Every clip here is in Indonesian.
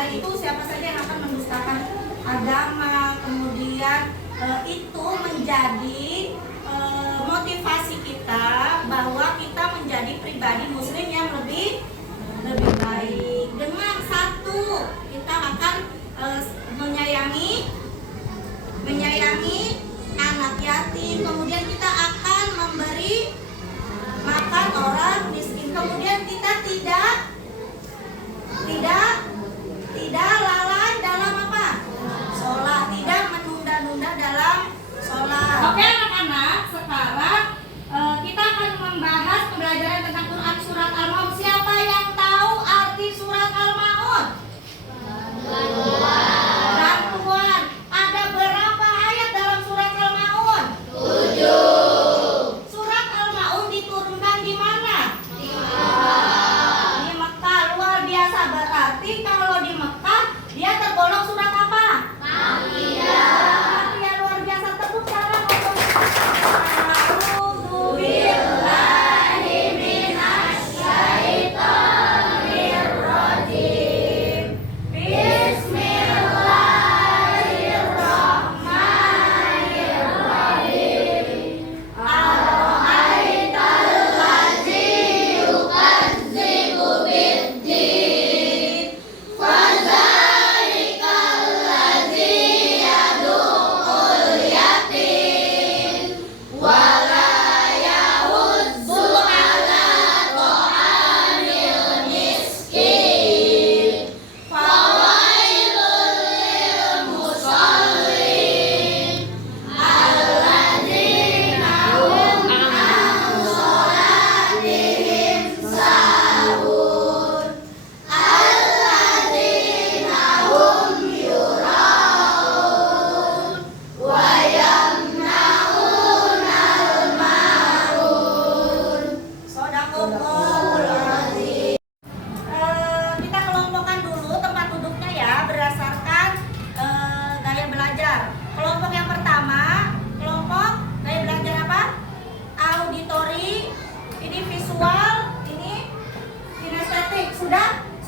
dari itu siapa saja yang akan mendustakan agama, kemudian itu menjadi motivasi kita bahwa kita menjadi pribadi muslim yang lebih baik. Dengan satu, kita akan menyayangi anak yatim, kemudian kita akan memberi makan orang miskin, kemudian kita tidak lalai dalam apa? Sholat, tidak menunda-nunda dalam sholat. Oke anak-anak, sekarang kita akan membahas pembelajaran tentang Quran surat Al-Maun. Siapa yang tahu arti surat Al-Maun? Bantuan. Ada berapa ayat dalam surat Al-Maun? 7. Surat Al-Maun diturunkan di mana? Di Mekah. Luar biasa, berarti kalau di Mekah dia tergolong surat apa? Makiyah. Ya, luar biasa. Tepuk tangan untuk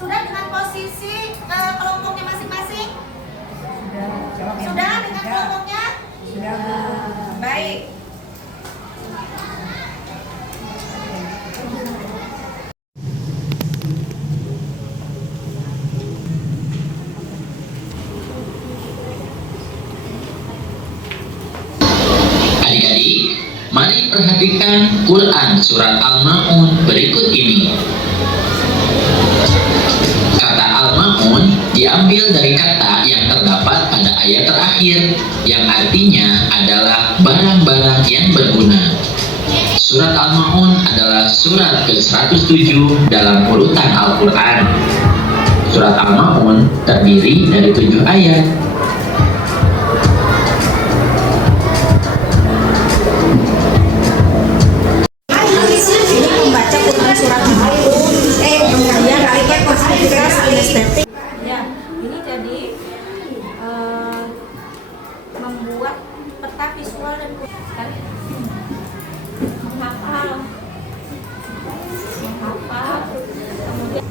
sudah dengan posisi kelompoknya masing-masing? Sudah dengan kelompoknya? Sudah. Baik. Adik-adik, mari perhatikan Quran surat Al-Maun berikut ini. Kata Al-Maun diambil dari kata yang terdapat pada ayat terakhir, yang artinya adalah barang-barang yang berguna. Surat Al-Maun adalah surat ke-107 dalam urutan Al-Quran. Surat Al-Maun terdiri dari 7 ayat. Membuat peta visual dan menghafal, kemudian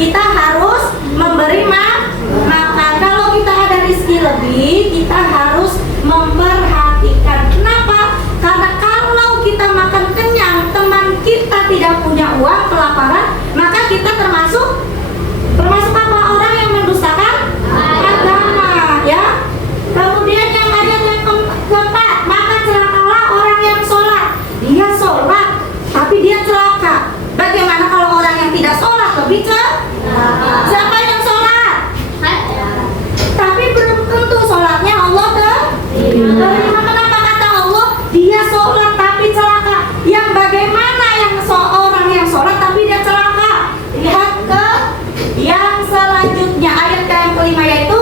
kita harus memberi makan. Kalau kita ada rezeki lebih, kita harus memperhatikan. Kenapa? Karena kalau kita makan kenyang, teman kita tidak punya uang, kelaparan, maka kita termasuk apa? Orang yang mendustakan agama, ya. Kemudian yang ayat yang keempat, maka celakalah orang yang sholat. Dia sholat, tapi dia celaka. Bagaimana kalau orang yang tidak sholat lebih celaka? Siapa yang sholat? Tapi belum tentu sholatnya Allah terima. Kenapa kata Allah dia sholat tapi celaka? Yang bagaimana yang seorang yang sholat tapi dia celaka? Lihat ke yang selanjutnya, ayat yang kelima, yaitu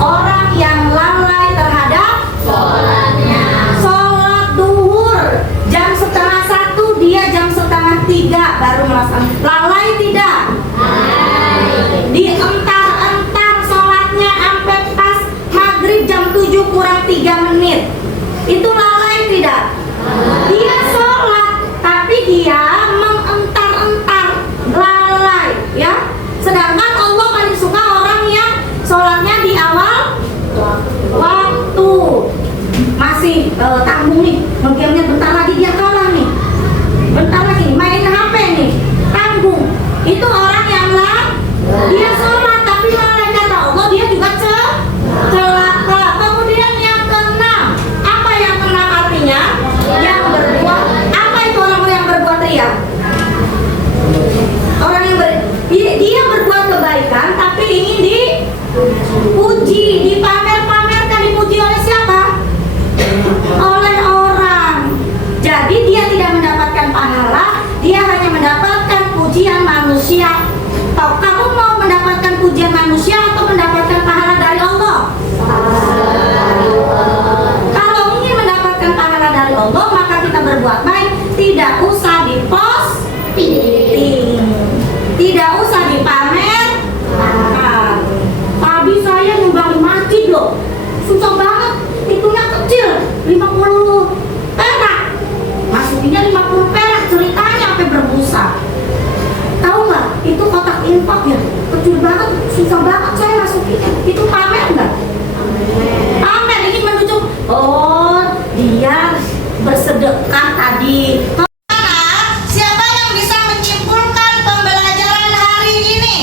orang yang lalai terhadap sholatnya. Sholat duhur jam 12:30, dia jam 2:30 baru melaksanakan. Lalai tidak? Dientar-entar sholatnya sampai pas maghrib jam 7 kurang 3 menit. Itu lalai tidak? Dia sholat tapi dia mengentar-entar, lalai, ya. Sedangkan Allah paling suka orang yang sholatnya di awal waktu. Masih tanggung nih, gamenya bentar lagi dia kalah nih, bentar lagi main HP nih, tanggung. Itu orang yang dia sholat tapi lalai, kata Allah dia juga celaka. Kemudian yang keenam, apa yang keenam artinya? Yang berbuat, apa itu orang yang berbuat riya? Orang yang dia berbuat kebaikan tapi ingin dipuji, dipamer-pamerkan, dipuji oleh siapa? Oleh orang. Jadi dia tidak mendapatkan pahala, dia hanya mendapatkan pujian manusia. Kamu mau mendapatkan pujian manusia atau mendapatkan pahala dari Allah? Kalau ingin mendapatkan pahala dari Allah, maka kita berbuat baik, tidak usah diposting, tidak usah dipamer. Tadi saya nyumbang di masjid loh, susah banget, hitungnya kecil, 50 perak, masukinnya 50 perak, ceritanya sampai berbusa. Tahu nggak? Itu kotak infak ya, kecil banget, susah banget saya masukinnya. Itu pamer nggak? Pamer, ingin menunjuk, oh dia bersedekah tadi. Siapa yang bisa menyimpulkan pembelajaran hari ini?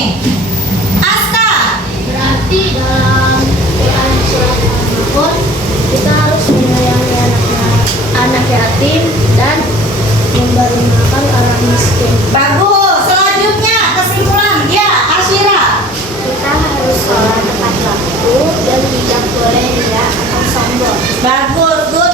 Aska. Berarti dalam Quran surat Al-Baqarah kita harus menyayangi anak yatim dan memberi makan orang miskin. Bagus. Selanjutnya kesimpulan, ya Asyira. Kita harus sholat tepat waktu dan tidak boleh riya atau sombong. Bagus.